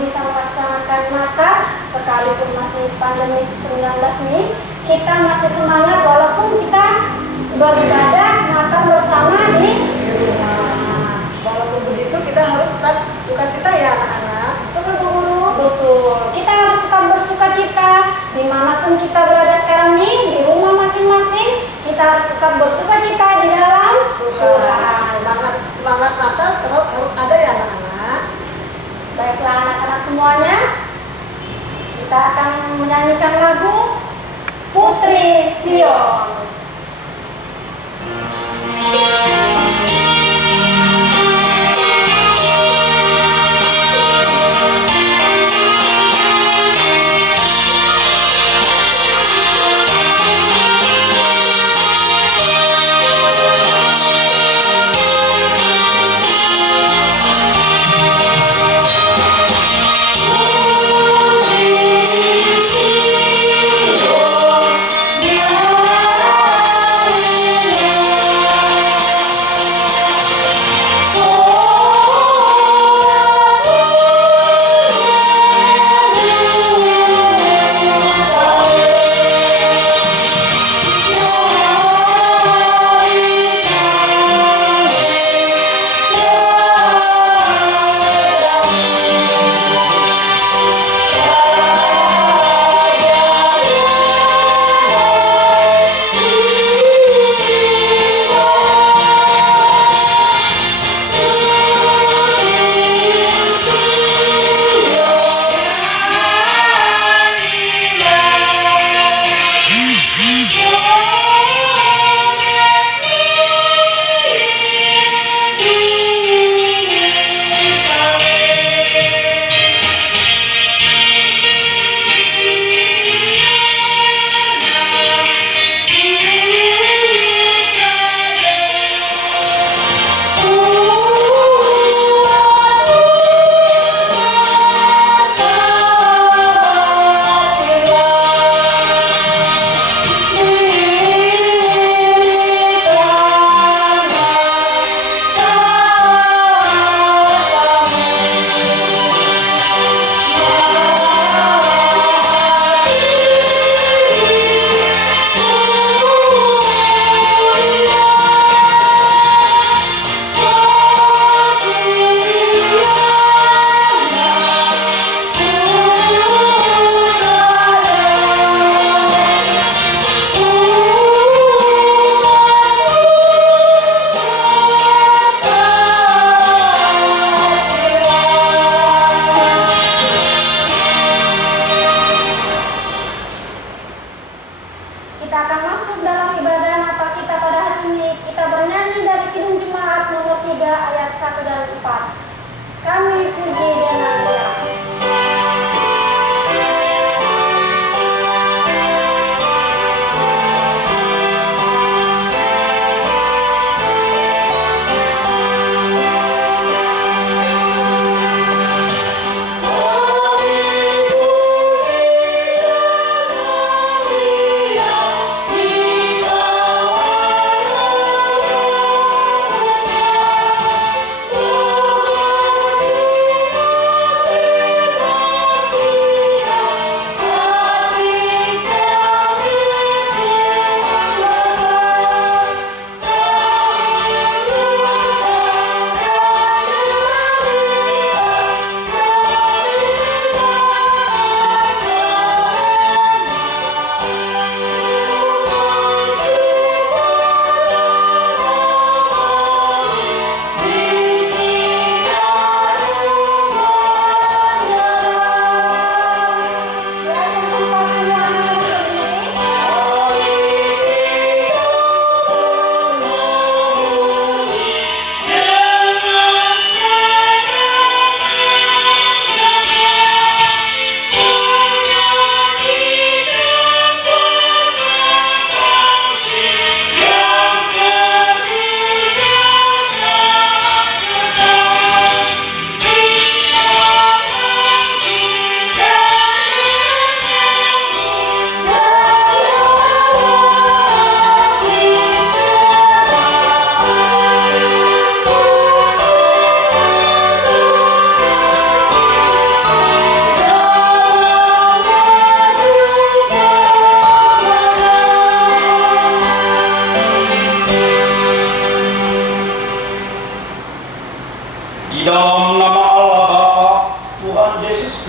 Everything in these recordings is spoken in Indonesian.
bisa melaksanakan Natal sekalipun masih pandemi 19 ini, kita masih semangat walaupun kita beribadah Natal bersama di rumah. Walaupun begitu kita harus tetap sukacita ya anak-anak. Betul Bu Guru? Betul. Kita harus tetap bersukacita dimanapun kita berada sekarang nih, di rumah masing-masing. Kita harus tetap bersukacita di dalam Tuhan. Semangat Natal terus harus ada ya anak-anak. Baiklah anak-anak semuanya, kita akan menyanyikan lagu Putri Sion.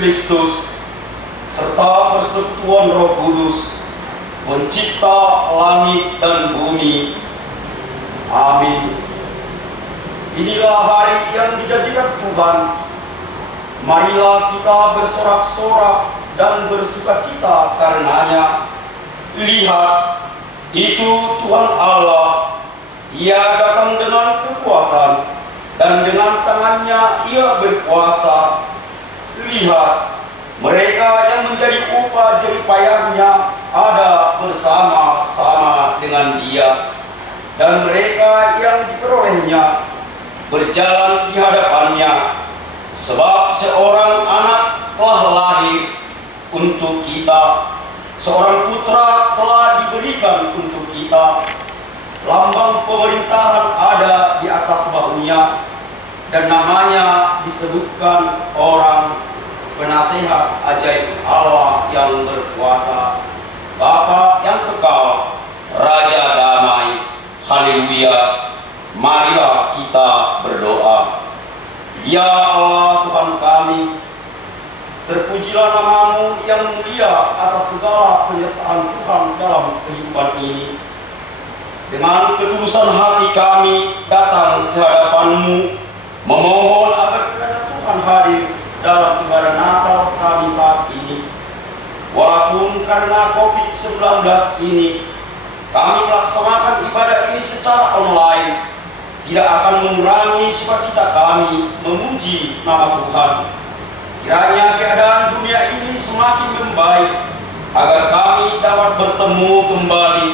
Kristus, serta persekutuan Roh Kudus, Pencipta langit dan bumi. Amin. Inilah hari yang dijadikan Tuhan. Marilah kita bersorak-sorak dan bersukacita karenanya. Lihat, itu Tuhan Allah. Ia datang dengan kekuatan, dan dengan tangannya ia berkuasa. Lihat, mereka yang menjadi upah jerih payahnya ada bersama-sama dengan dia, dan mereka yang diperolehnya berjalan di hadapannya. Sebab seorang anak telah lahir untuk kita, seorang putra telah diberikan untuk kita. Lambang pemerintahan ada di atas bahunya, dan namanya disebutkan orang Penasehat Ajaib, Allah yang berkuasa, Bapa yang kekal, Raja damai. Haleluya. Marilah kita berdoa. Ya Allah Tuhan kami, terpujilah namamu yang mulia atas segala penyertaan Tuhan dalam kehidupan ini. Dengan ketulusan hati kami datang ke hadapan-Mu, memohon agar kiranya Tuhan hadir dalam ibadah Natal kami saat ini. Walaupun karena COVID-19 ini, kami melaksanakan ibadah ini secara online, tidak akan mengurangi sukacita kami memuji nama Tuhan. Kiranya keadaan dunia ini semakin membaik, agar kami dapat bertemu kembali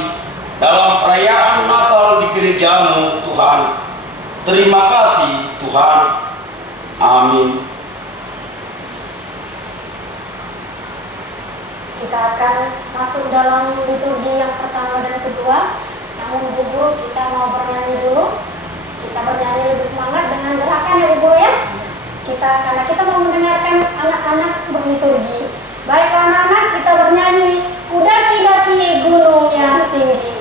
dalam perayaan Natal di gereja-Mu, Tuhan. Terima kasih, Tuhan. Amin. Kita akan masuk dalam liturgi yang pertama dan kedua. Namun Ibu, kita mau bernyanyi dulu. Kita bernyanyi lebih semangat dengan gerakan ya Ibu ya. Karena kita mau mendengarkan anak-anak berliturgi. Baiklah anak-anak, kita bernyanyi Kudaki-daki gunung yang tinggi.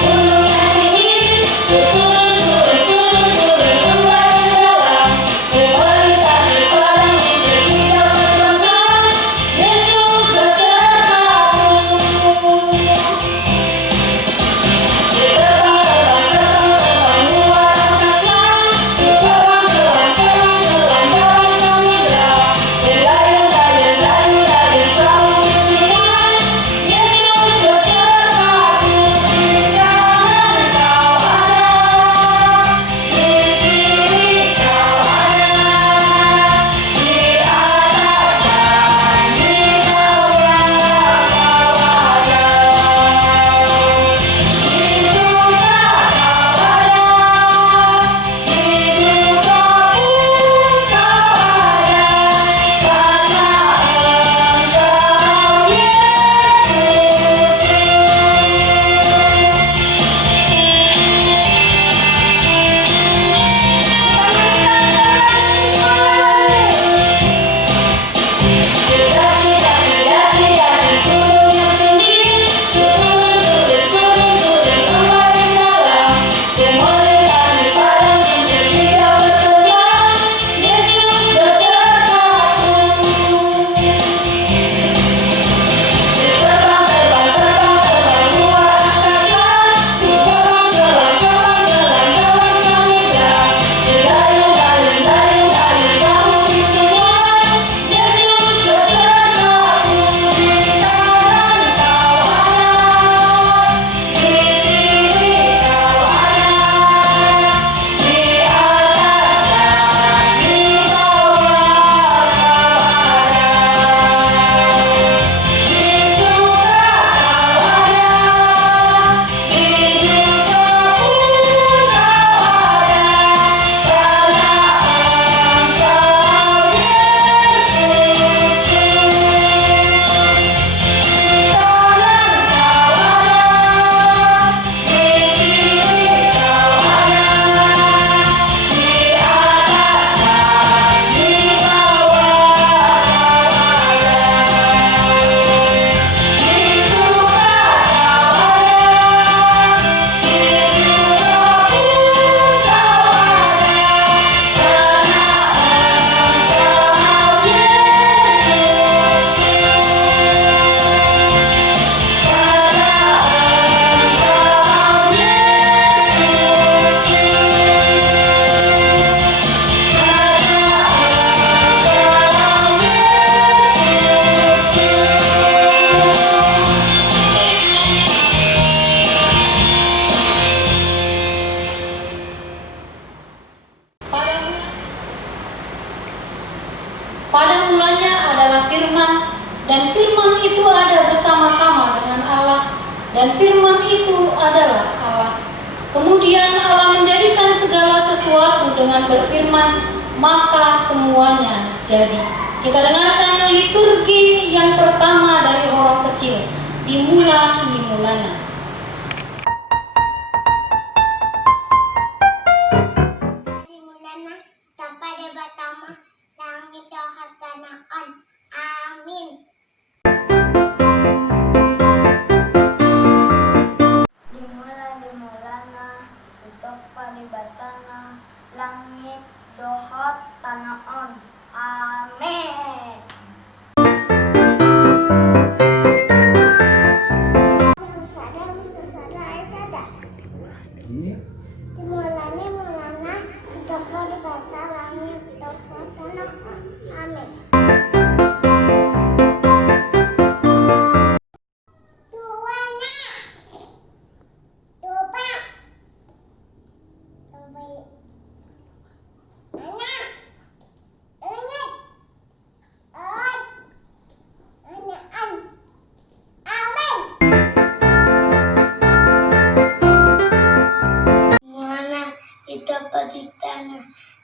Gunung yang tinggi, turun, turun, turun, turun, kembali dalam. Pada mulanya adalah firman, dan firman itu ada bersama-sama dengan Allah, dan firman itu adalah Allah. Kemudian Allah menjadikan segala sesuatu dengan berfirman, maka semuanya jadi. Kita dengarkan liturgi yang pertama dari orang kecil, dimulana. Dimulana tanpa debat tama langit dohat tanaan. Amin. Dimulana tanpa debat tama langit dohat tanaan. Amin. Mulana tanpa debat langit dohat tanaan. Amin.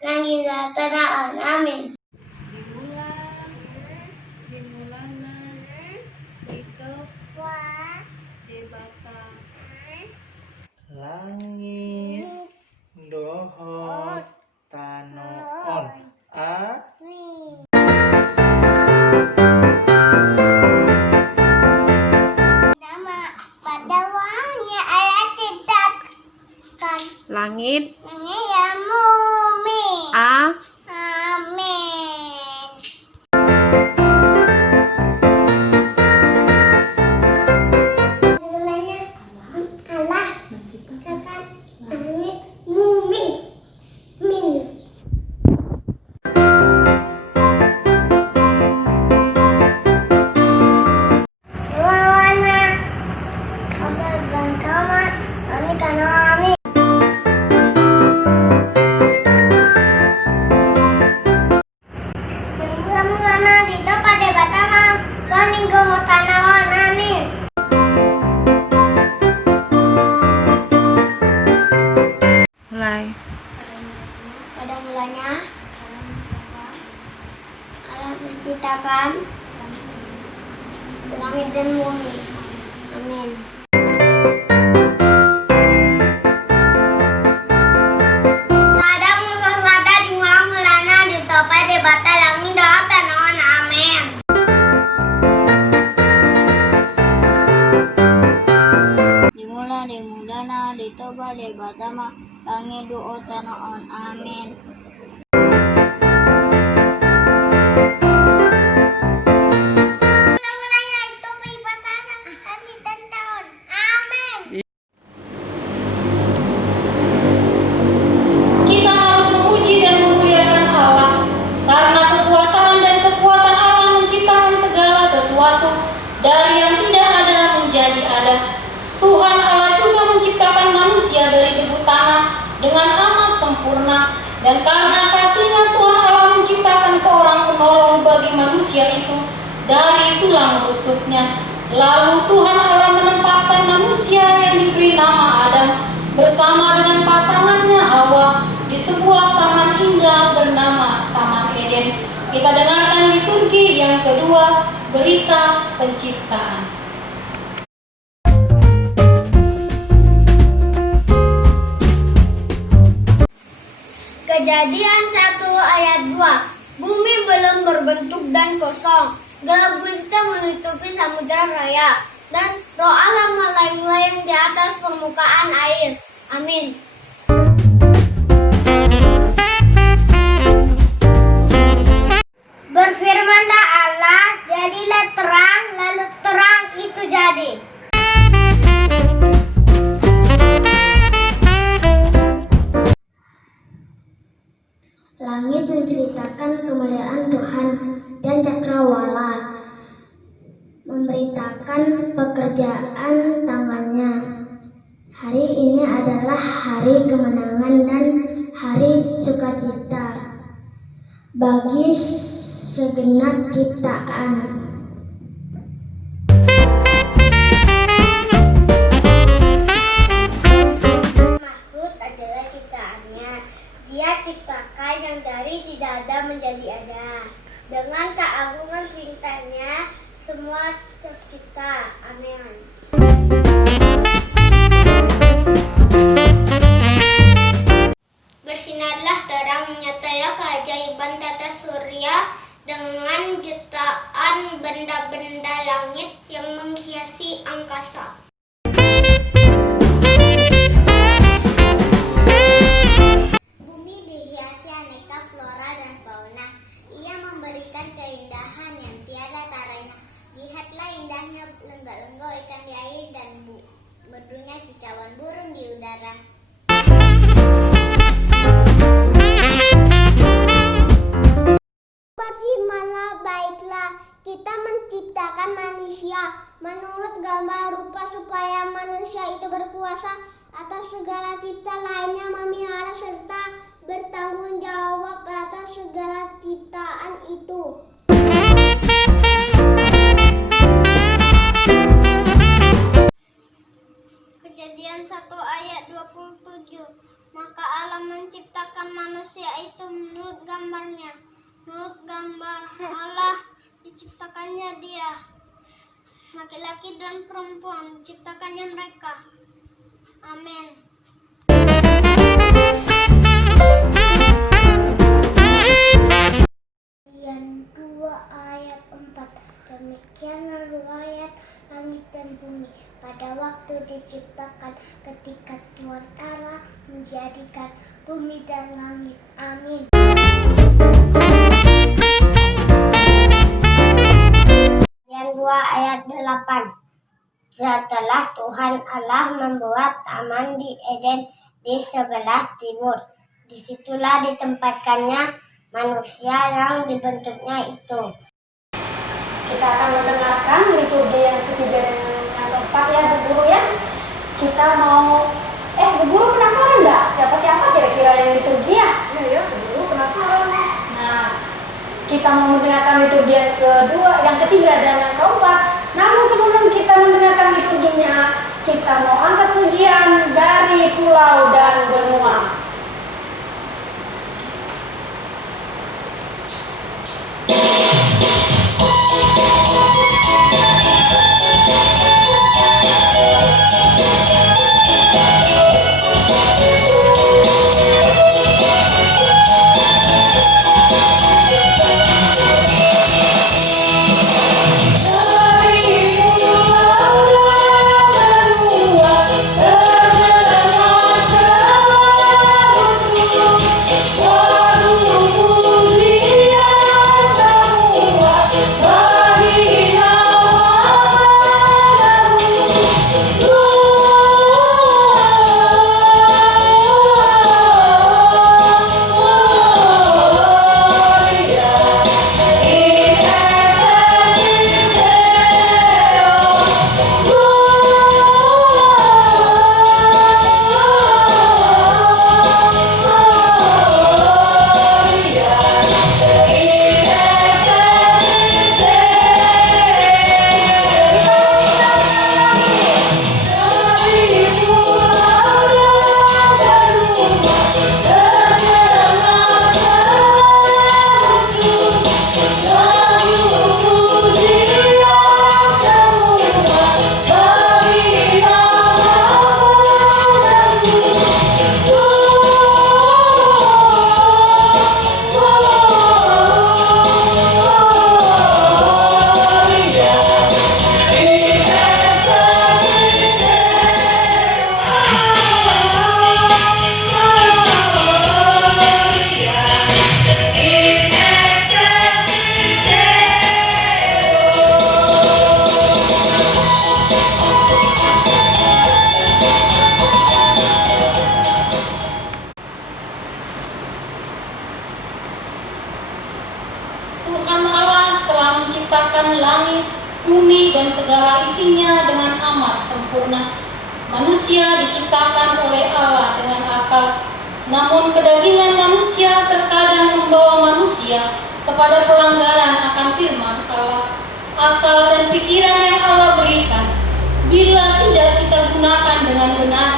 Langit tanah. Amin. Dimulana debata Langit dohot tanoon. Amin. Nama pada wangi Allah ciptakan Langit yang bumi. Amin. Mulanya Allah menciptakan langit bumi. Min. Ruangan ada kamar kami karena kami. Mulana dito pada batama kaning go tanawan. Amin. mulai. Pada mulanya Allah menciptakan langit dan bumi. Amin. Pada musa di mulana di topa di bata langit doa tanawan. Amin. Dimulana di topa di bata langit doa tanawan. Amin. Mulanya itu peribadatan kami dan tahun. Amin. Kita harus memuji dan memuliakan Allah, karena kekuasaan dan kekuatan Allah menciptakan segala sesuatu dari yang tidak ada menjadi ada. Tuhan Allah juga menciptakan manusia dari debu tanah dengan amat sempurna, dan karena kasihnya Tuhan Allah menciptakan seorang penolong bagi manusia itu dari tulang rusuknya. Lalu Tuhan Allah menempatkan manusia yang diberi nama Adam bersama dengan pasangannya Hawa di sebuah taman indah bernama Taman Eden. Kita dengarkan liturgi yang kedua, berita penciptaan. Kejadian 1 ayat 2. Bumi belum berbentuk dan kosong. Gelap gulita menutupi samudra raya. Dan roh Allah melayang-layang di atas permukaan air. Amin. Berfirmanlah Allah, jadilah terang, lalu terang itu jadi. Langit menceritakan kemuliaan Tuhan dan cakrawala memberitakan pekerjaan tangannya. Hari ini adalah hari kemenangan dan hari sukacita bagi segenap ciptaan. Makhluk adalah ciptaannya. Dia ciptakan yang dari tidak ada menjadi ada. Dengan keagungan perintahnya, semua tercipta. Amin. Bersinarlah terang menyatakan keajaiban tata surya dengan jutaan benda-benda langit yang menghiasi angkasa. Bumi dihiasi aneka flora dan fauna. Ia memberikan keindahan yang tiada taranya. Lihatlah indahnya lenggak-lenggok ikan di air dan merdunya kicauan burung di udara. Berfirmanlah, baiklah, kita menciptakan manusia menurut gambar rupa supaya manusia itu berkuasa atas segala cipta lainnya, memelihara serta bertanggung jawab atas segala ciptaan itu. Kejadian 1 ayat 27. Maka Allah menciptakan manusia itu menurut gambarnya. Menurut gambar Allah diciptakannya dia. Laki-laki dan perempuan diciptakannya mereka. Amin. Kejadian 2 ayat 4. Demikianlah riwayat langit dan bumi pada waktu diciptakan, ketika Tuhan Allah menjadikan bumi dan langit. Amin. Kejadian 2 ayat 8. Setelah Tuhan Allah membuat taman di Eden di sebelah timur, disitulah ditempatkannya manusia yang dibentuknya itu. Kita akan mendengarkan liturgi yang ketiga dan yang keempat ya Bu Guru ya. Kita mau Bu Guru penasaran nggak siapa-siapa kira-kira yang liturgi ya? Iya, Bu Guru penasaran. Nah, kita mau mendengarkan liturgi yang kedua, yang ketiga dan yang keempat. Namun sebelum kita mendengarkan liturginya, kita mau angkat pujian dari pulau dan benua. menciptakan langit, bumi, dan segala isinya dengan amat sempurna. Manusia diciptakan oleh Allah dengan akal, namun kedagingan manusia terkadang membawa manusia kepada pelanggaran akan firman Allah, akal dan pikiran yang Allah berikan, bila tidak kita gunakan dengan benar,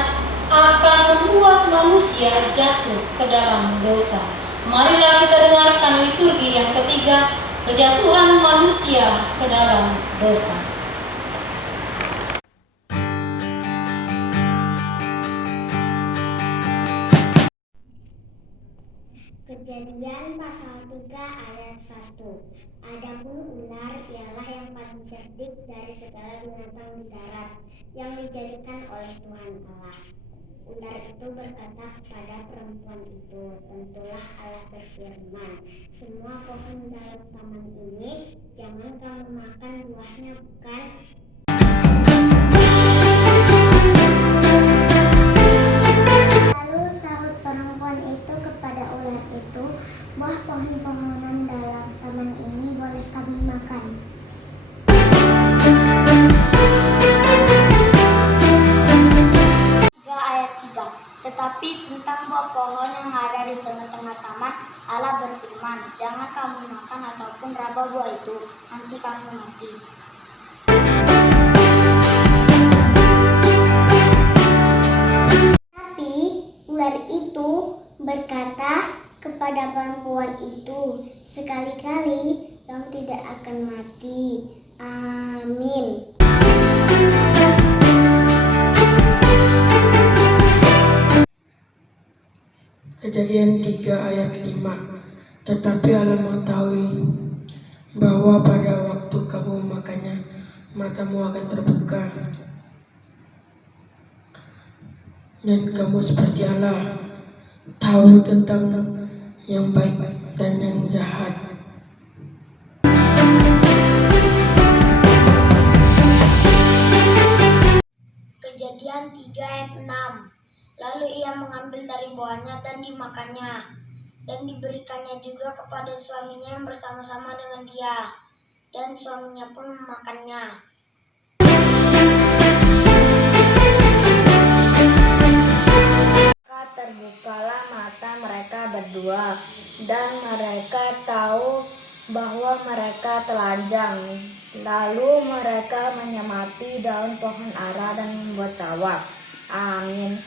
akan membuat manusia jatuh ke dalam dosa. Marilah kita dengarkan liturgi yang ketiga, kejatuhan manusia ke dalam dosa. Kejadian pasal 3 ayat 1. Adapun ular ialah yang paling cerdik dari segala binatang di darat yang dijadikan oleh Tuhan Allah. Ular itu berkata kepada perempuan itu, tentulah Allah berfirman, semua pohon dalam taman ini jangan kamu makan buahnya, bukan? Lalu sahut perempuan itu kepada ular itu, buah pohon-pohonan dalam taman ini boleh kami makan. Ayat 3. Tetapi tentang buah pohon yang ada di tengah-tengah taman, Allah berfirman, jangan kamu makan ataupun raba buah itu, nanti kamu mati. Tapi ular itu berkata kepada perempuan itu, sekali-kali kamu tidak akan mati. Amin. Kejadian 3 ayat 5. Tetapi Allah mengetahui bahwa pada waktu kamu memakannya, matamu akan terbuka, dan kamu seperti Allah, tahu tentang yang baik dan yang jahat. Kejadian 3 ayat 6. Lalu ia mengambil dari buahnya dan dimakannya, dan diberikannya juga kepada suaminya yang bersama-sama dengan dia, dan suaminya pun memakannya. Maka terbukalah mata mereka berdua, dan mereka tahu bahwa mereka telanjang. Lalu mereka menyemati daun pohon ara dan membuat cawat. Amin.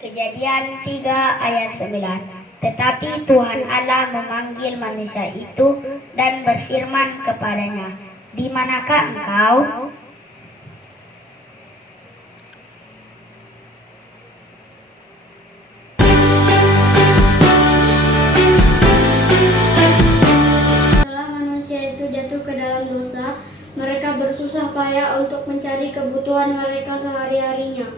Kejadian 3 ayat 9. Tetapi Tuhan Allah memanggil manusia itu dan berfirman kepadanya, di manakah engkau? Setelah manusia itu jatuh ke dalam dosa, mereka bersusah payah untuk mencari kebutuhan mereka sehari-harinya.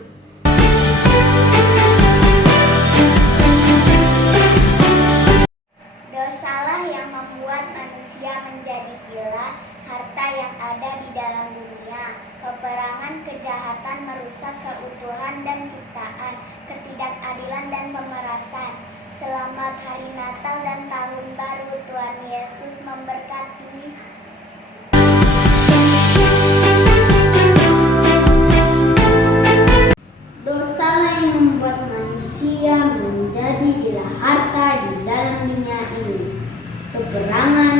Dosalah yang membuat manusia menjadi gila, harta yang ada di dalam dunia, peperangan, kejahatan, merusak keutuhan dan ciptaan, ketidakadilan dan pemerasan. Selamat Hari Natal dan Tahun Baru, Tuhan Yesus memberkati. Dosalah yang membuat manusia menjadi gila, harta di dalam dunia ini, peperangan,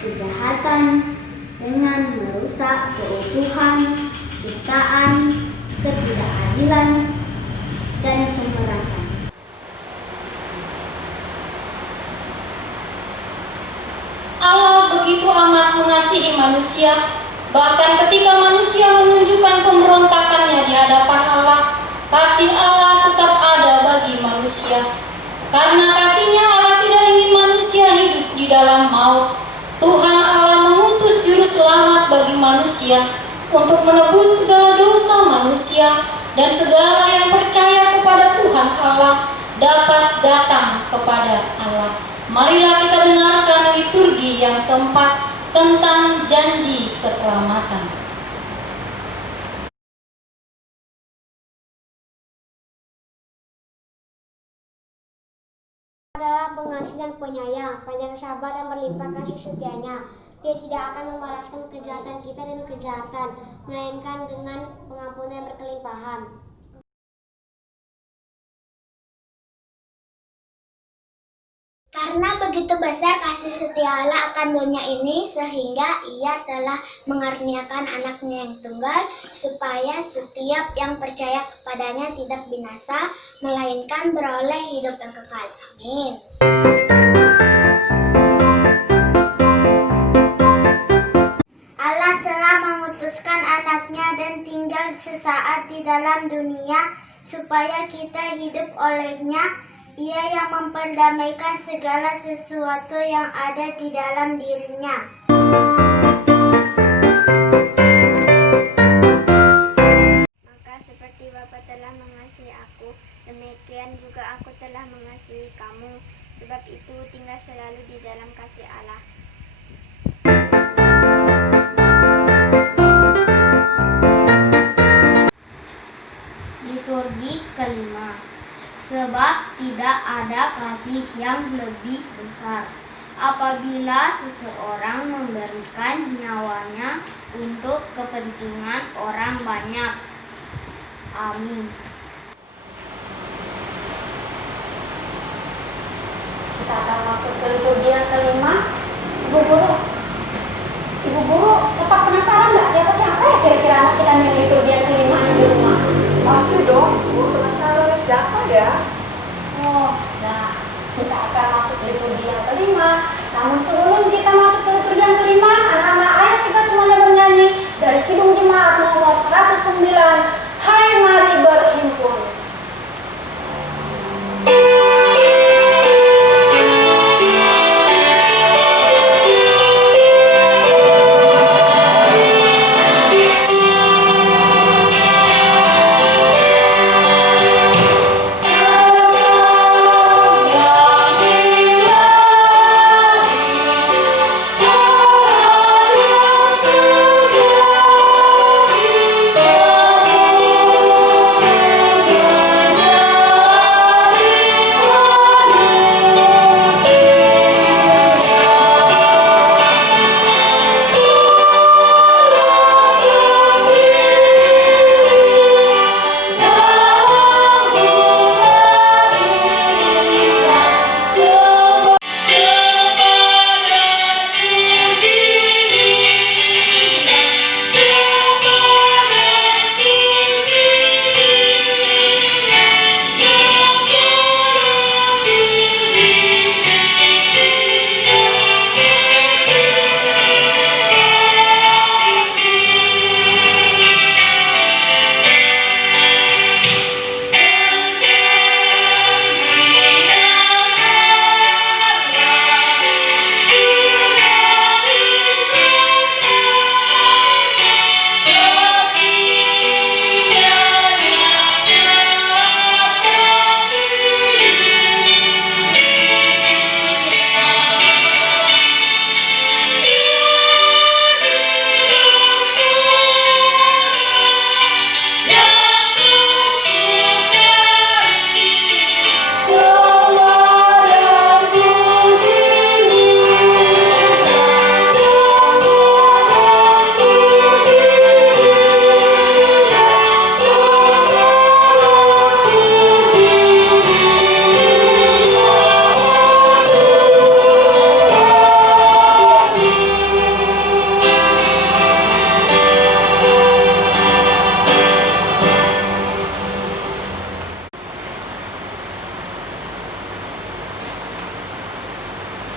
kejahatan dengan merusak keutuhan, ciptaan, ketidakadilan, dan pemerasan. Allah begitu amat mengasihi manusia, bahkan ketika manusia menunjukkan pemberontakannya di hadapan Allah, kasih Allah tetap ada bagi manusia. Karena kasihnya Allah tidak ingin manusia hidup di dalam maut. Tuhan Allah mengutus juru selamat bagi manusia untuk menebus segala dosa manusia, dan segala yang percaya kepada Tuhan Allah dapat datang kepada Allah. Marilah kita dengarkan liturgi yang keempat tentang janji keselamatan. Adalah pengasih dan penyayang, panjang sabar dan berlimpah kasih setianya. Dia tidak akan membalaskan kejahatan kita dan kejahatan, melainkan dengan pengampunan yang berkelimpahan. Karena begitu besar kasih setia Allah akan dunia ini, sehingga Ia telah mengaruniakan anaknya yang tunggal, supaya setiap yang percaya kepadanya tidak binasa, melainkan beroleh hidup yang kekal. Amin. Allah telah mengutuskan anaknya dan tinggal sesaat di dalam dunia, supaya kita hidup olehnya. Ia yang memperdamaikan segala sesuatu yang ada di dalam dirinya. Maka seperti Bapa telah mengasihi aku, demikian juga aku telah mengasihi kamu. Sebab itu tinggal selalu di dalam kasih Allah. Liturgi kelima. Sebab tidak ada kasih yang lebih besar apabila seseorang memberikan nyawanya untuk kepentingan orang banyak. Amin. Kita akan masuk ke liturgi yang kelima. Ibu guru tetap penasaran nggak siapa ya kira-kira anak kita yang liturgi yang kelima di rumah? Pasti dong, penasaran siapa ya? Oh, nah kita akan masuk liturgi yang kelima. Namun sebelum kita masuk ke liturgi yang kelima, anak-anak ayo kita semuanya bernyanyi dari Kidung Jemaat nomor 109, Hai Mari Berhimpun.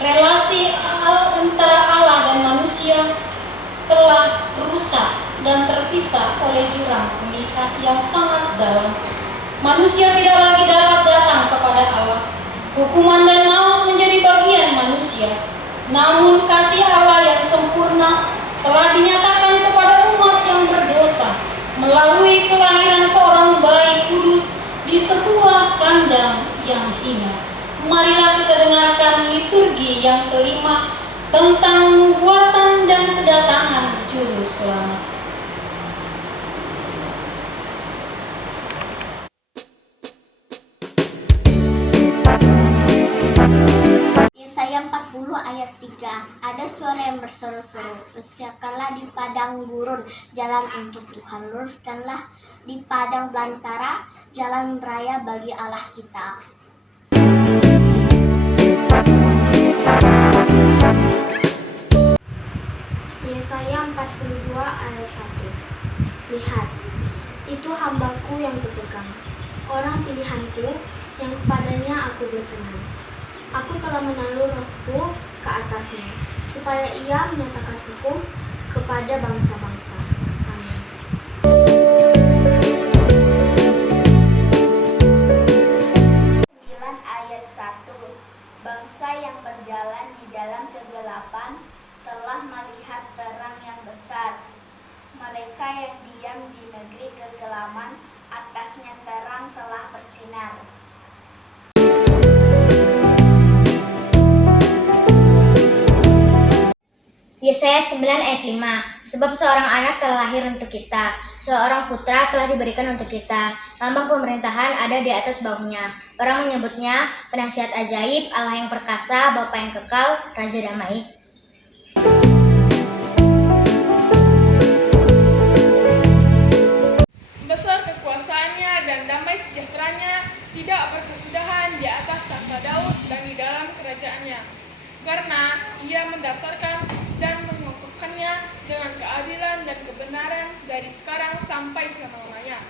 Relasi antara Allah dan manusia telah rusak dan terpisah oleh jurang pemisah yang sangat dalam. Manusia tidak lagi dapat datang kepada Allah. Hukuman dan maut menjadi bagian manusia. Namun kasih Allah yang sempurna telah dinyatakan kepada umat yang berdosa melalui kelahiran seorang bayi kudus di sebuah kandang yang hina. Marilah kita dengarkan liturgi yang kelima tentang nubuatan dan kedatangan Juru Selamat. Yesaya 40 ayat 3. Ada suara yang berseru-seru, persiapkanlah di padang gurun jalan untuk Tuhan, luruskanlah di padang belantara jalan raya bagi Allah kita. Yesaya 42 ayat 1. Lihat, itu hambaku yang kupegang, orang pilihanku yang kepadanya aku berkenan. Aku telah menaruh rohku ke atasnya, supaya ia menyatakan hukum kepada bangsa-bangsa. Amin. 9 ayat 1. Bangsa yang berjalan di dalam kegelapan telah melihat terang yang besar. Mereka yang diam di negeri kegelapan, atasnya terang telah bersinar. Yesaya 9 ayat 5. Sebab seorang anak telah lahir untuk kita, seorang putra telah diberikan untuk kita. Lambang pemerintahan ada di atas bahunya. Orang menyebutnya Penasihat Ajaib, Allah yang perkasa, Bapa yang kekal, Raja Damai. Besar kekuasaannya dan damai sejahteranya, tidak berkesudahan di atas tahta Daud dan di dalam kerajaannya. Karena ia mendasarkan dan mengukuhkannya dengan keadilan dan kebenaran dari sekarang sampai selama-lamanya.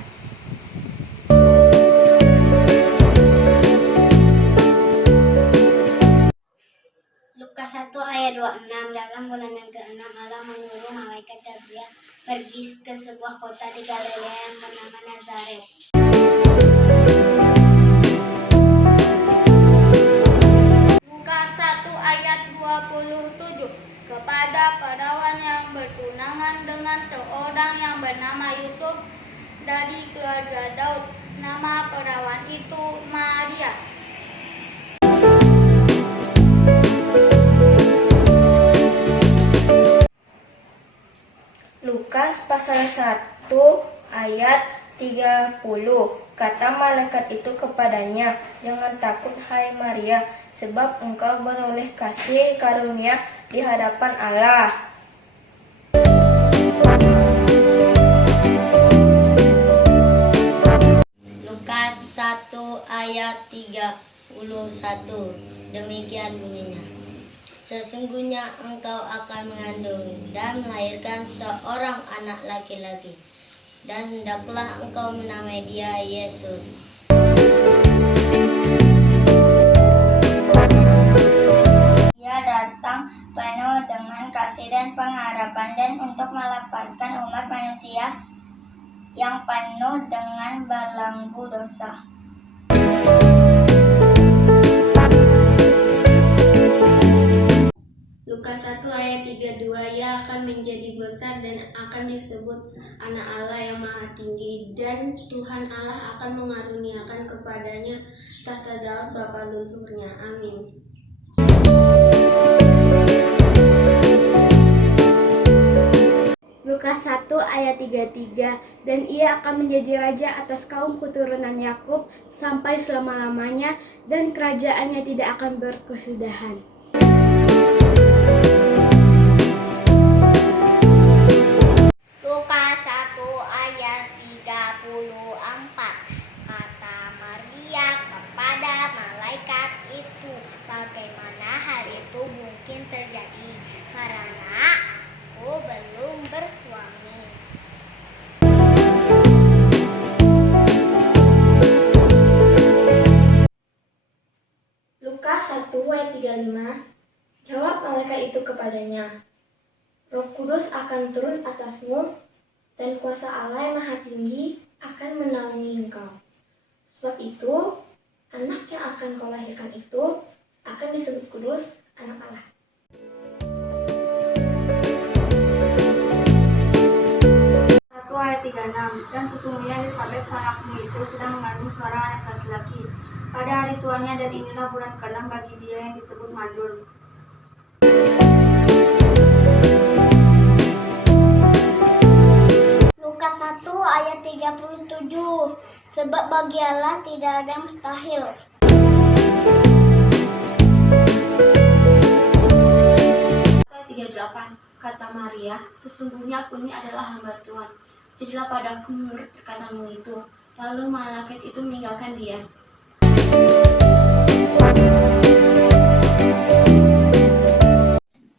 Lukas 1 ayat 26. Dalam bulan yang ke-6 Allah menyuruh malaikat Gabriel pergi ke sebuah kota di Galilea yang bernama Nazaret. Lukas 1 ayat 27. Kepada perawan yang bertunangan dengan seorang yang bernama Yusuf dari keluarga Daud. Nama perawan itu Maria. Lukas pasal 1 ayat 30. Kata malaikat itu kepadanya, "Jangan takut hai Maria, sebab engkau beroleh kasih karunia di hadapan Allah." Lukas 1 ayat 31. Demikian bunyinya. Sesungguhnya engkau akan mengandung dan melahirkan seorang anak laki-laki, dan hendaklah engkau menamai dia Yesus. Ia datang penuh dengan kasih dan pengharapan, dan untuk melepaskan umat manusia yang penuh dengan belenggu dosa. Lukas 1 ayat 32. Ia akan menjadi besar dan akan disebut Anak Allah yang Maha Tinggi, dan Tuhan Allah akan mengaruniakan kepadanya tahta Daud bapa leluhurnya. Amin. Lukas 1 ayat 33. Dan ia akan menjadi raja atas kaum keturunan Yakub sampai selama-lamanya, dan kerajaannya tidak akan berkesudahan. Lukas 1 ayat 34. Kata Maria kepada malaikat itu, "Bagaimana hal itu mungkin terjadi? Karena aku belum bersuami." Lukas 1 ayat 35. Jawab malaikat itu kepadanya, "Roh Kudus akan turun atasmu, dan kuasa Allah yang Maha Tinggi akan menaungi engkau. Sebab itu, anak yang akan kau lahirkan itu akan disebut kudus, anak Allah." Ayat 36. Dan sesungguhnya Elisabet saudaramu itu sedang mengandung seorang anak laki-laki pada hari tuanya, dan inilah bulan ke-6 bagi dia yang disebut mandul. Lukas 1 ayat 37. Sebab bagi Allah tidak ada yang mustahil. Ayat 38. Kata Maria, "Sesungguhnya aku ini adalah hamba Tuhan. Jadilah padaku menurut perkataanmu itu." Lalu malaikat itu meninggalkan dia.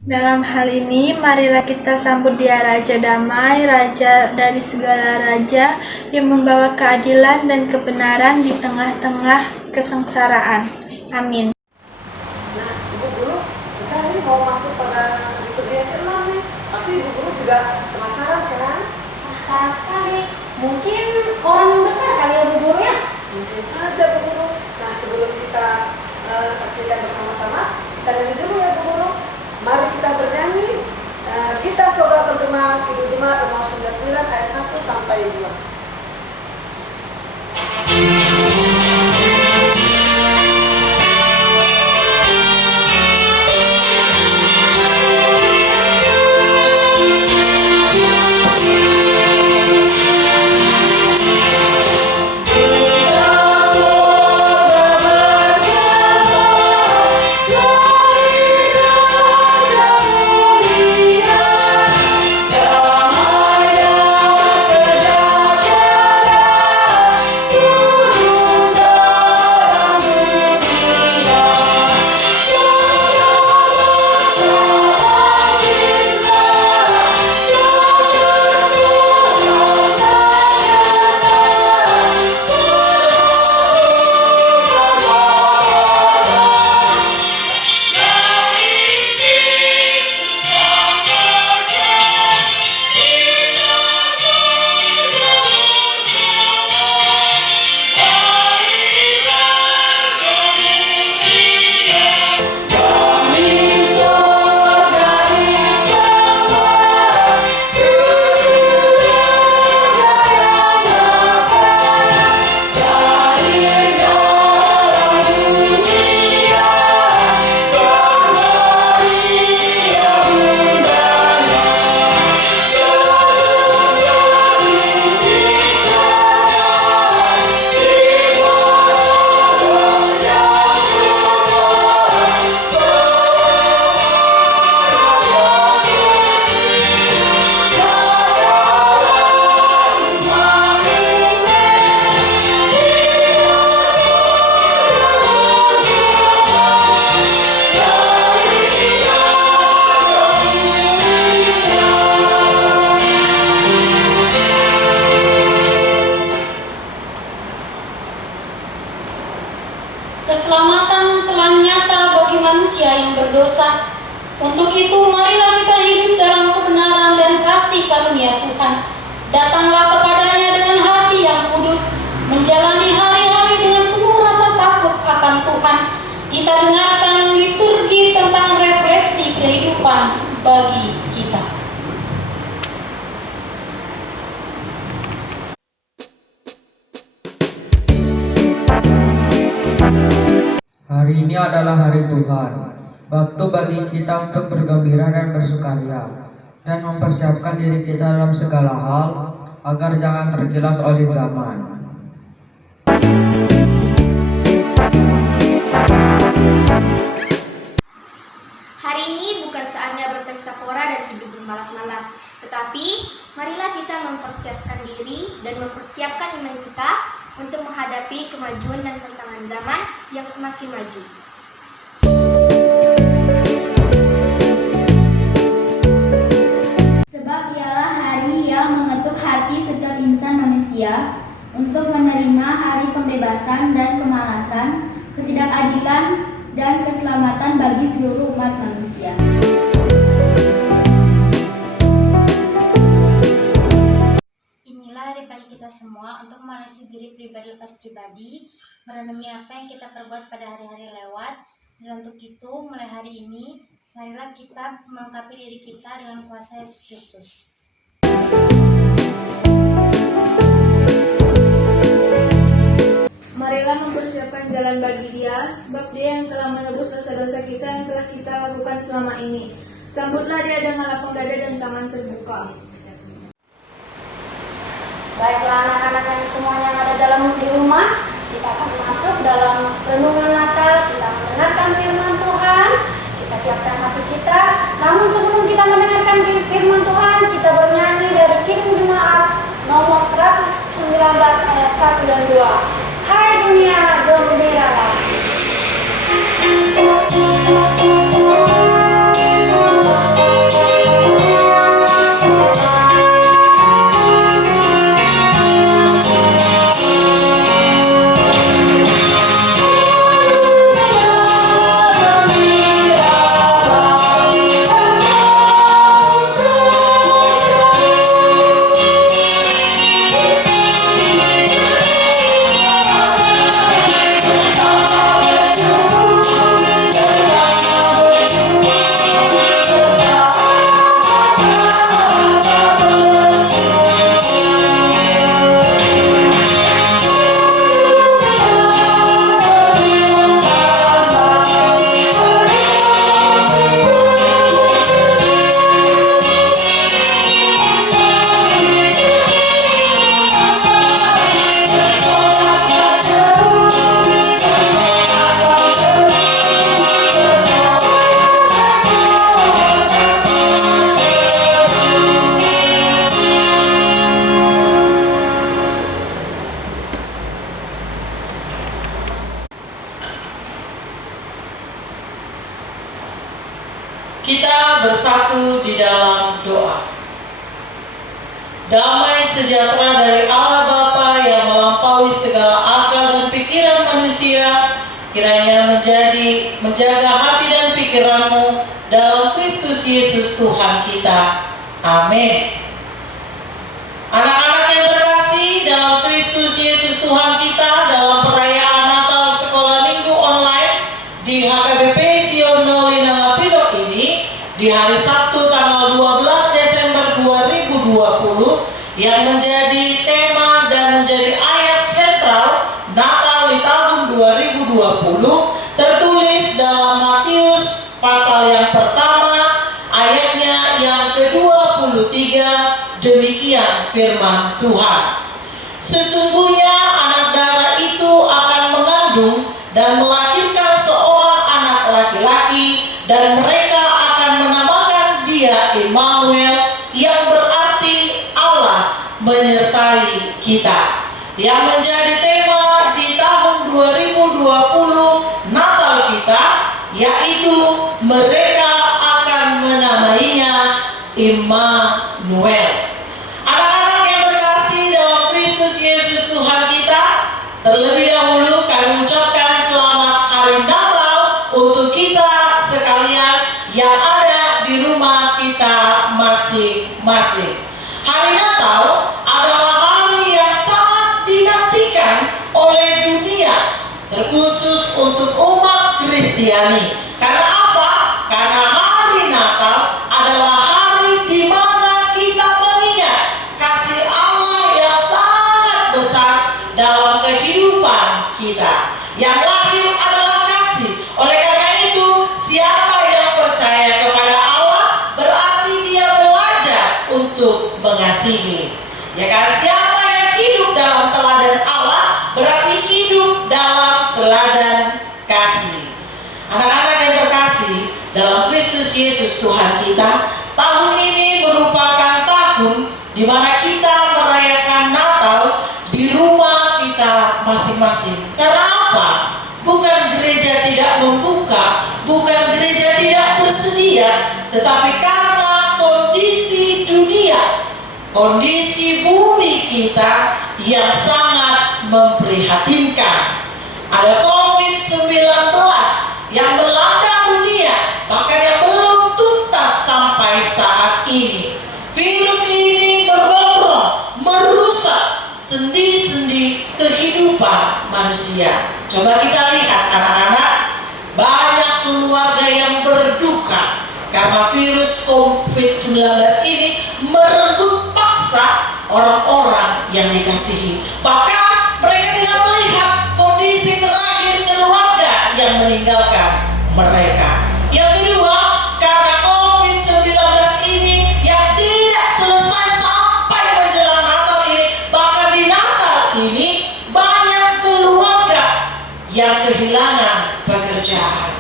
Dalam hal ini, marilah kita sambut Dia Raja Damai, Raja dari segala raja, yang membawa keadilan dan kebenaran di tengah-tengah kesengsaraan. Amin. Nah, Ibu Guru, kita ini mau masuk pada liturgi yang ke-6 nih. Pasti Ibu Guru juga penasaran kan? Penasaran sekali. Mungkin orang besar kali ya Bu Guru ya? Mungkin saja Bu Guru. Nah, sebelum kita saksikan bersama-sama, kita nyanyi dulu ya Bu Guru. Mari kita bernyanyi. Kita Soga Bergema, Kidung Jemaat nomor 99 ayat 1 sampai 2. Keselamatan telah nyata bagi manusia yang berdosa. Untuk itu, marilah kita hidup dalam kebenaran dan kasih karunia Tuhan. Datanglah kepadanya dengan hati yang kudus, menjalani hari-hari dengan penuh rasa takut akan Tuhan. Kita dengarkan liturgi tentang refleksi kehidupan bagi kita. Hari ini adalah hari Tuhan, waktu bagi kita untuk bergembira dan bersukaria, dan mempersiapkan diri kita dalam segala hal, agar jangan tergilas oleh zaman. Hari ini bukan saatnya berpesta pora dan hidup bermalas-malas, tetapi marilah kita mempersiapkan diri dan mempersiapkan iman kita untuk menghadapi kemajuan dan tantangan zaman yang semakin maju. Sebab ialah hari yang mengetuk hati setiap insan manusia untuk menerima hari pembebasan dan kemalasan, ketidakadilan dan keselamatan bagi seluruh umat manusia. Inilah hari pagi kita semua untuk mengoreksi diri pribadi lepas pribadi, merenungi apa yang kita perbuat pada hari-hari lewat, dan untuk itu mulai hari ini, marilah kita melengkapi diri kita dengan kuasa Yesus Kristus. Marilah mempersiapkan jalan bagi Dia, sebab Dia yang telah menebus dosa-dosa kita yang telah kita lakukan selama ini. Sambutlah Dia dengan lapang dada dan tangan terbuka. Baiklah anak-anak yang semuanya yang ada di rumah, kita akan masuk dalam renungan Natal, kita mendengarkan firman Tuhan, kita siapkan hati kita. Namun sebelum kita mendengarkan firman Tuhan, kita bernyanyi dari Kidung Jemaat nomor 119 ayat 1 dan 2. Hai dunia, gembiralah. Kita bersatu di dalam doa. Damai sejahtera dari Allah Bapa yang melampaui segala akal dan pikiran manusia, kiranya menjaga hati dan pikiranmu dalam Kristus Yesus Tuhan kita. Amin. Anak-anak yang terkasih dalam Kristus Yesus Tuhan kita, dalam perayaan Natal Sekolah Minggu Online di HKBP Sion Nolina Ngapidok ini, di hari Sabtu tanggal 12 Desember 2020, yang menjadi tema dan menjadi ayat sentral Natal di tahun 2020 tertulis dalam Matius pasal yang pertama ayatnya yang ke-23. Demikian firman Tuhan. Sesungguhnya anak darah itu akan mengandung dan melahirkan seorang anak laki-laki, dan mereka akan menamakan dia Immanuel, yang berarti Allah menyertai kita. Yang menjadi tema di tahun 2020 Natal kita, yaitu mereka akan menamainya Immanuel. Anak-anak yang terkasih dalam Kristus Yesus Tuhan kita, terlebih dahulu kami ucapkan selamat hari Natal untuk kita sekalian yang ada di rumah kita masing-masing. Hari Natal adalah hari yang sangat dinantikan oleh dunia, terkhusus untuk umat Kristiani. Karena apa? Karena hari Natal adalah hari di mana kita mengingat kasih Allah yang sangat besar dalam kehidupan kita. Yang lahir adalah kasih. Oleh karena itu, siapa yang percaya kepada Allah berarti dia belajar untuk mengasihi. Ya kan? Siapa yang hidup dalam teladan Allah berarti hidup dalam teladan kasih. Anak-anak yang terkasih dalam Kristus Yesus Tuhan kita, tahun ini merupakan tahun di mana kita merayakan Natal di rumah kita masing-masing. Karena apa? Bukan gereja tidak membuka, bukan gereja tidak bersedia, tetapi karena kondisi dunia, kondisi bumi kita yang sangat memprihatinkan. Ada COVID-19 yang melanda dunia, bahkan yang belum tuntas sampai saat ini. Virus ini merongrong, merusak sendi-sendi kehidupan manusia. Coba kita lihat anak-anak, banyak keluarga yang berduka karena virus COVID-19 ini merenggut paksa orang-orang yang dikasihi. Bahkan mereka tidak melihat kondisi terakhir keluarga yang meninggalkan mereka. Yang kedua, karena COVID-19 ini yang tidak selesai sampai menjelang Natal ini, bahkan di Natal ini banyak keluarga yang kehilangan pekerjaan.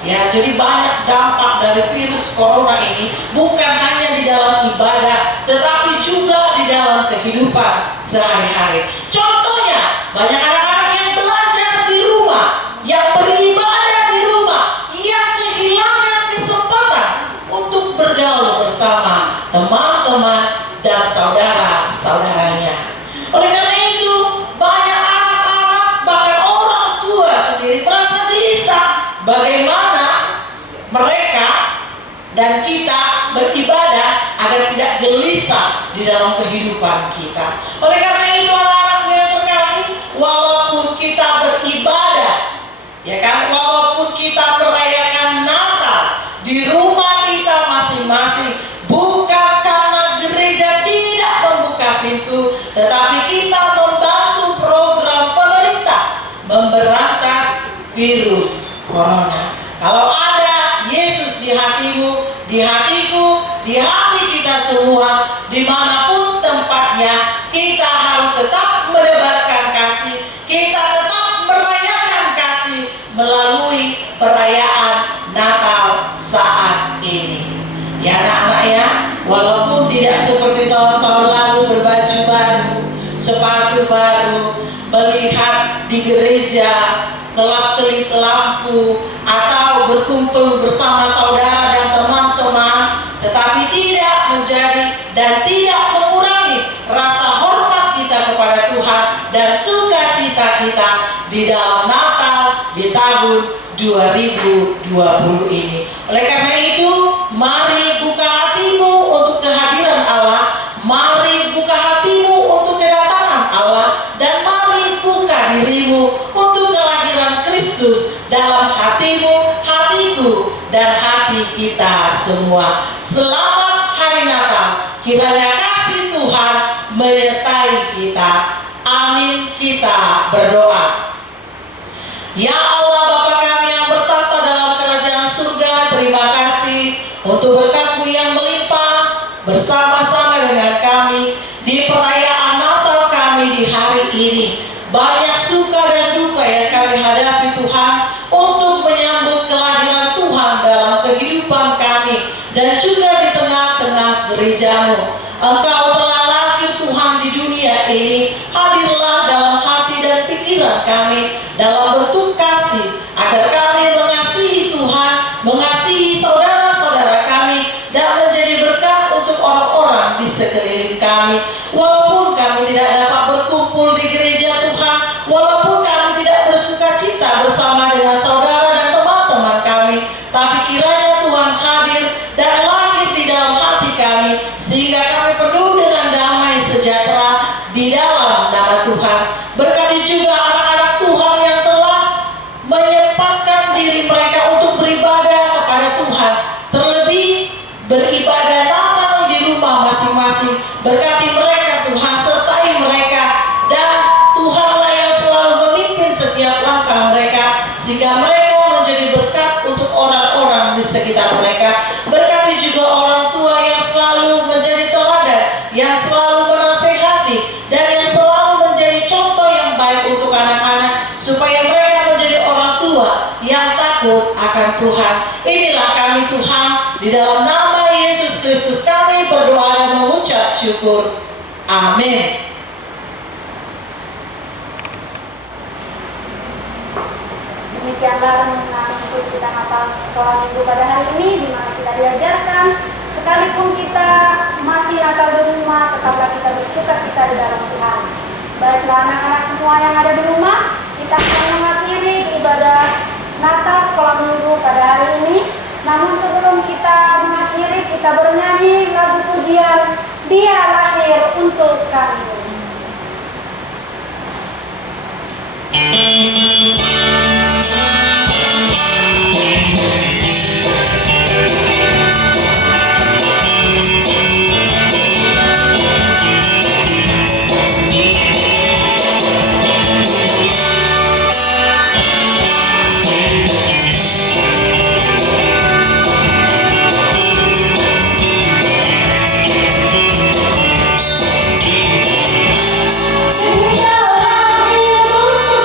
Ya, jadi banyak dampak dari virus corona ini, bukan hanya di dalam ibadah, tetapi juga di dalam kehidupan sehari-hari. Contohnya, banyak anak-anak yang belajar di rumah, yang beribadah di rumah, yang kehilangan kesempatan untuk bergaul bersama teman-teman dan saudara-saudaranya. Oleh karena itu, banyak anak-anak, bahkan orang tua sendiri merasa gelisah bagaimana mereka dan kita beribadah agar tidak gelisah di dalam kehidupan kita. Oleh karena itu, anak-anak yang terkasih, walaupun kita beribadah, ya kan, walaupun kita merayakan Natal di rumah kita masing-masing, bukan karena gereja tidak membuka pintu, tetapi kita membantu program pemerintah memberantas virus corona. Kalau ada Yesus di hatimu, di hatiku, di hati kita semua, dimanapun tempatnya, kita harus tetap menebarkan kasih, kita tetap merayakan kasih melalui perayaan Natal saat ini. Ya anak-anak ya, walaupun tidak seperti tahun-tahun lalu berbaju baru, sepatu baru, melihat di gereja kelap-kelip lampu, atau berkumpul bersama saudara dan teman-teman menjadi dan tidak mengurangi rasa hormat kita kepada Tuhan dan sukacita kita di dalam Natal di tahun 2020 ini. Oleh karena itu, mari buka hatimu untuk kehadiran Allah, mari buka hatimu untuk kedatangan Allah, dan mari buka dirimu untuk kelahiran Kristus dalam hatimu, hatiku, dan hati kita semua. Selamat Hari Natal, kiranya kasih Tuhan menyertai kita. Amin. Kita berdoa. Ya Allah Bapa kami yang bertata dalam kerajaan surga, terima kasih untuk berkat-Mu yang melimpah bersama-sama dengan kami di perayaan Natal kami di hari ini. Banyak suka dan duka yang kami hadapi Tuhan untuk menyambut kelahiran Tuhan dalam kehidupan kami dan juga di tengah-tengah gereja-Mu. Engkau telah lahir Tuhan di dunia ini, hadirlah dalam hati dan pikiran kami dalam bentuk kasih, agar kami mengasihi Tuhan, mengasihi saudara-saudara kami, dan menjadi berkat untuk orang-orang di sekeliling kami. Walaupun kami tidak dapat berkumpul di gereja Tuhan, walaupun kami tidak bersukacita bersama dengan saudara dan teman-teman kami, tapi kiranya Tuhan hadir dan lahir di dalam hati kami, sehingga kami penuh dengan damai sejahtera di dalam nama Tuhan. Berkati juga anak-anak Tuhan yang telah menyempatkan diri mereka untuk beribadah kepada Tuhan, terlebih beribadah Natal di rumah masing-masing. Berkati mereka Tuhan, sertai mereka, dan Tuhanlah yang selalu memimpin setiap langkah mereka, sehingga mereka menjadi berkat untuk orang-orang di sekitar mereka. Berkati juga orang tua yang selalu menjadi teladan, yang selalu menasehati, dan yang selalu menjadi contoh yang baik untuk anak-anak, supaya mereka menjadi orang tua yang takut akan Tuhan. Inilah kami Tuhan, di dalam nama Yesus Kristus kami berdoa dan mengucap syukur. Amin. Demikianlah renungan untuk kita Natal sekolah minggu pada hari ini, di mana kita diajarkan sekalipun kita masih Natal di rumah, tetaplah kita bersukacita di dalam Tuhan. Baiklah anak-anak semua yang ada di rumah, kita akan mengakhiri ibadah Natal sekolah minggu pada hari ini. Namun sebelum kita mengakhiri, kita bernyanyi lagu pujian Dia Lahir Untuk Kami. Dia lahir untuk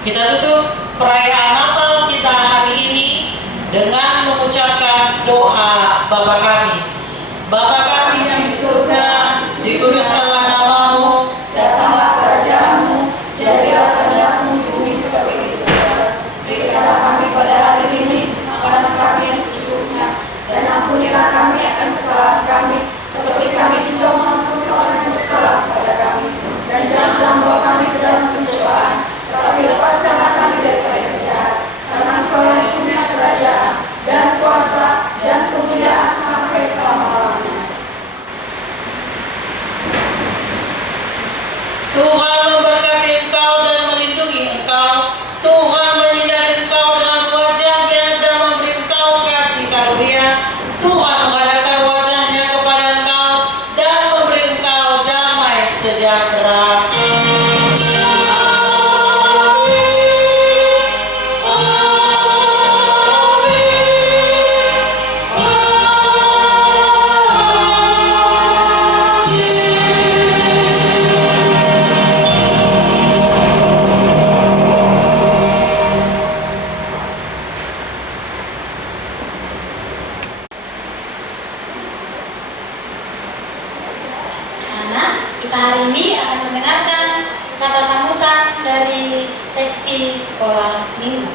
Kita tutup perayaan Natal kita hari ini dengan mengucapkan doa Bapa kami. Bapa kami yang di surga, dikuduskanlah namamu, datanglah kerajaanmu, jadilah kehendakmu di bumi seperti di surga. Berikanlah kami pada hari ini makanan kami yang secukupnya, dan ampunilah kami akan kesalahan kami, seperti kami juga mengampuni orang yang bersalah kepada kami. Dan janganlah membawa kami ke dalam pencobaan, tetapi lepaskanlah kami daripada yang jahat. Karena Engkau yang punya kerajaan dan kuasa dan kemuliaan sampai selama-lamanya. Tuhan memberkati engkau dan melindungi engkau. Tuhan menyinari engkau dengan wajahnya dan memberi engkau kasih karunia. Tuhan menghadapkan wajahnya kepada engkau dan memberi engkau damai sejahtera. Kita hari ini akan mendengarkan kata sambutan dari seksi sekolah minggu.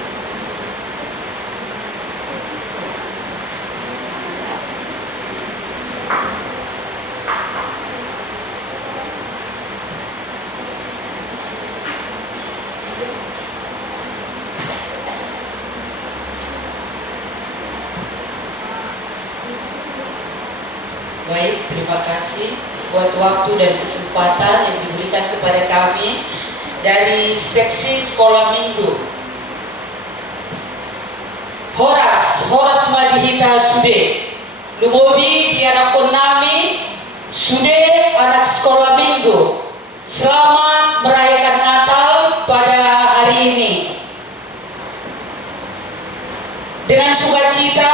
Baik, terima kasih buat waktu dan kesempatan yang diberikan kepada kami dari seksi sekolah minggu. Horas madihita sude, lumobi di anak nami sude anak sekolah minggu. Selamat merayakan Natal pada hari ini. Dengan sukacita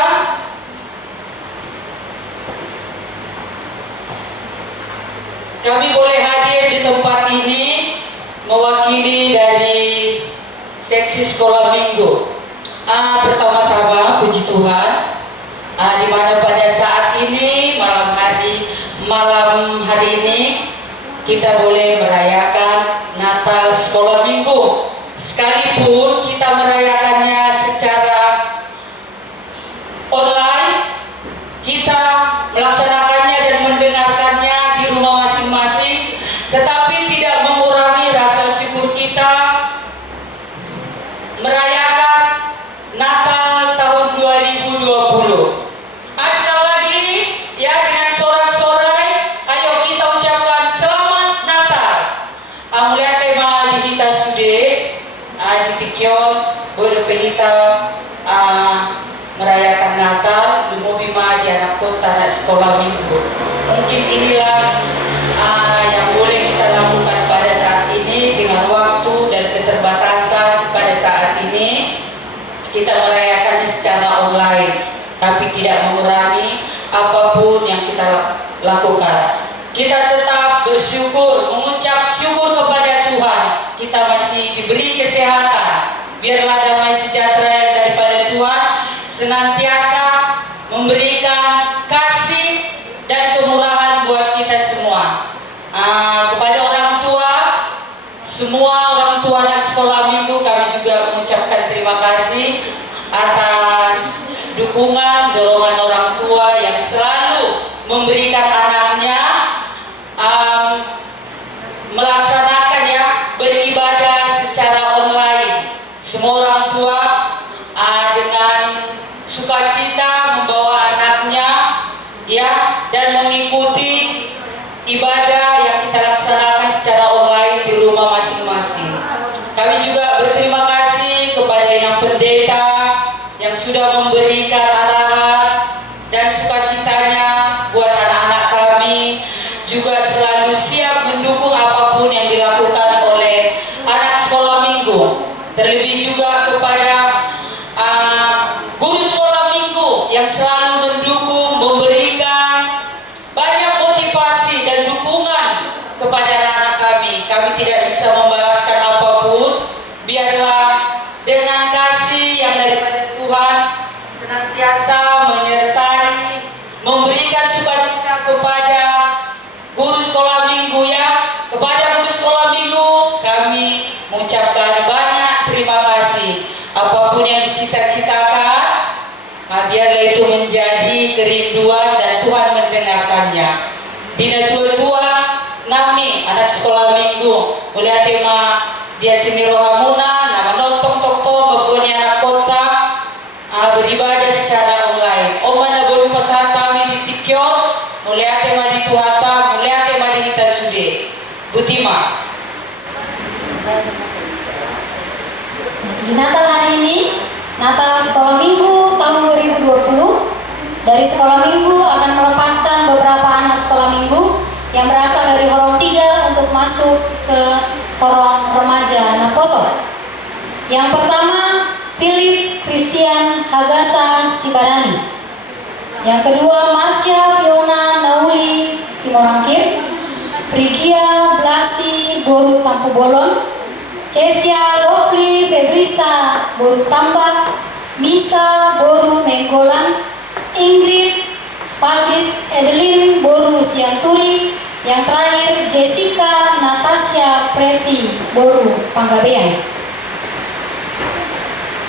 kami boleh hadir di tempat ini mewakili dari seksi sekolah minggu. Pertama-tama puji Tuhan, di mana pada saat ini malam hari ini kita boleh merayakan Natal sekolah minggu. Sekalipun kita merayakannya secara online, kita melaksanakannya dan mendengarkannya di rumah masing-masing, tetapi tidak mengurangi rasa syukur kita merayakan Natal tahun 2020. Sekali lagi ya, dengan sorak-sorai ayo kita ucapkan selamat Natal. Mulia tema di kita sude di Tikion boleh kita merayakan Natal di Mobima di anak kota anak sekolah minggu. Mungkin inilah yang boleh kita lakukan pada saat ini dengan waktu dan keterbatasan pada saat ini. Kita merayakannya secara online, tapi tidak mengurangi apapun yang kita lakukan. Kita tetap bersyukur, mengucap syukur kepada Tuhan. Kita masih diberi kesehatan. Biarlah damai sejahtera yang daripada Tuhan senantiasa memberikan kasih dan kemurahan buat kita semua. Kepada orang tua, semua orang tua anak sekolah minggu, kami juga mengucapkan terima kasih atas dukungan, dorongan orang tua yang selalu memberikan anaknya melaksanakan beribadah secara online. Semua orang tua dengan sukacita membawa anaknya dan mengikuti ibadah yang kita laksanakan secara online di rumah masing-masing. Kami juga berterima kasih kepada Yang Pendeta yang sudah memberikan arahan dan sukacitanya buat anak-anak kami, juga selalu siap mendukung apapun yang dilakukan oleh anak sekolah minggu. Terlebih juga kepada guru sekolah minggu yang selalu mendukung, memberikan banyak motivasi dan dukungan kepada anak-anak kami. Kami tidak bisa membalaskan apapun, biarlah ini anak sekolah minggu mulai tema dia sini rohamuna nama nonton toko mempunyai anak kota beribadah secara online. Mana baru pasata di tikyo mulai tema di tuhata mulai tema di kita sude Butima. Di Natal hari ini, Natal sekolah minggu tahun 2020, dari sekolah minggu akan melepaskan beberapa anak sekolah minggu yang berasal dari Horong 3 untuk masuk ke Horong Remaja Naposo. Yang pertama, Philip Christian Hagasa Sibarani. Yang kedua, Marsha Fiona Nauli Simorangkir, Frigia Blasi Boru Tampu Bolon, Cesia Lovely Febrisa Boru Tambak, Misa Boru Nenggolan, Ingrid Pagis Edelin Boru Sianturi, yang terakhir Jessica Natasha Preti Boru Panggabean.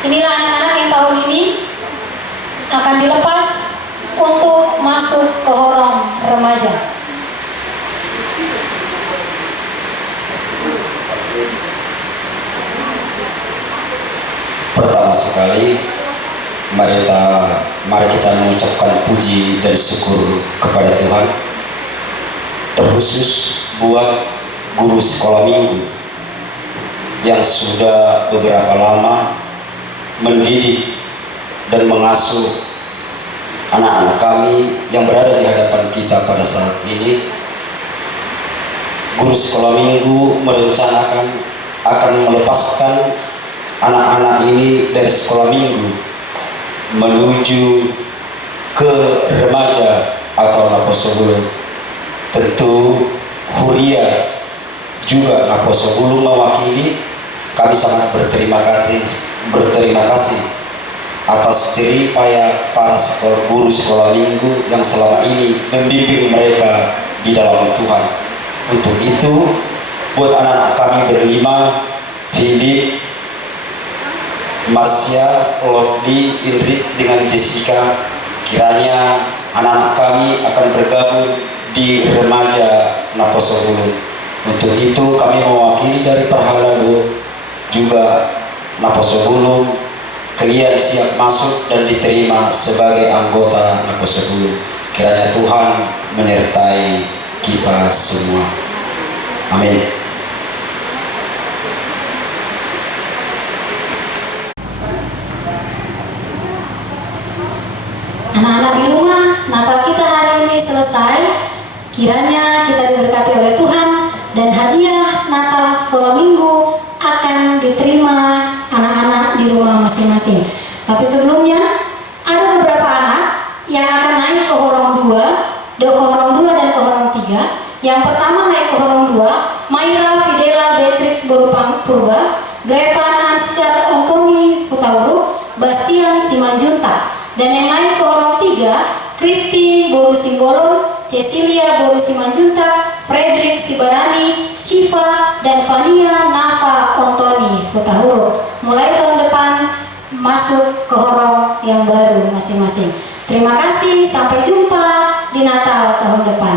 Inilah anak-anak yang tahun ini akan dilepas untuk masuk ke Horong Remaja. Pertama sekali, mari kita mengucapkan puji dan syukur kepada Tuhan, terkhusus buat guru sekolah minggu yang sudah beberapa lama mendidik dan mengasuh anak-anak kami yang berada di hadapan kita pada saat ini. Guru sekolah minggu merencanakan akan melepaskan anak-anak ini dari sekolah minggu menuju ke remaja atau Naposo Gulung. Tentu Huria juga Naposo Gulung mewakili. Kami sangat berterima kasih atas jeripaya para guru sekolah minggu yang selama ini membimbing mereka di dalam Tuhan. Untuk itu, buat anak-anak kami berlima, Philip, Marsha, Lodi, Ingrid dengan Jessica, kiranya anak-anak kami akan bergabung di remaja Naposo Gulung. Untuk itu kami mewakili dari Perhalado juga Naposo Gulung, kalian siap masuk dan diterima sebagai anggota Naposo Gulung. Kiranya Tuhan menyertai kita semua. Amin. Anak-anak di rumah, Natal kita hari ini selesai. Kiranya kita diberkati oleh Tuhan dan hadiah Natal sekolah minggu akan diterima anak-anak di rumah masing-masing. Tapi sebelumnya ada beberapa anak yang akan naik ke Horong 2, ke Horong 2 dan ke Horong 3. Yang pertama naik ke Horong 2, Maira Fidela Beatrix Borupang Purba, Grevan Ansgar Antoni Hutauru, Bastian Simanjunta. Dan yang naik ke Horong 3, Kristi Boru Simbolon, Cecilia Boru Simanjunta, Frederick Sibarani, Siva, dan Fania Nafa Ontoni Hutahuru. Mulai tahun depan masuk ke Horong yang baru masing-masing. Terima kasih, sampai jumpa di Natal tahun depan.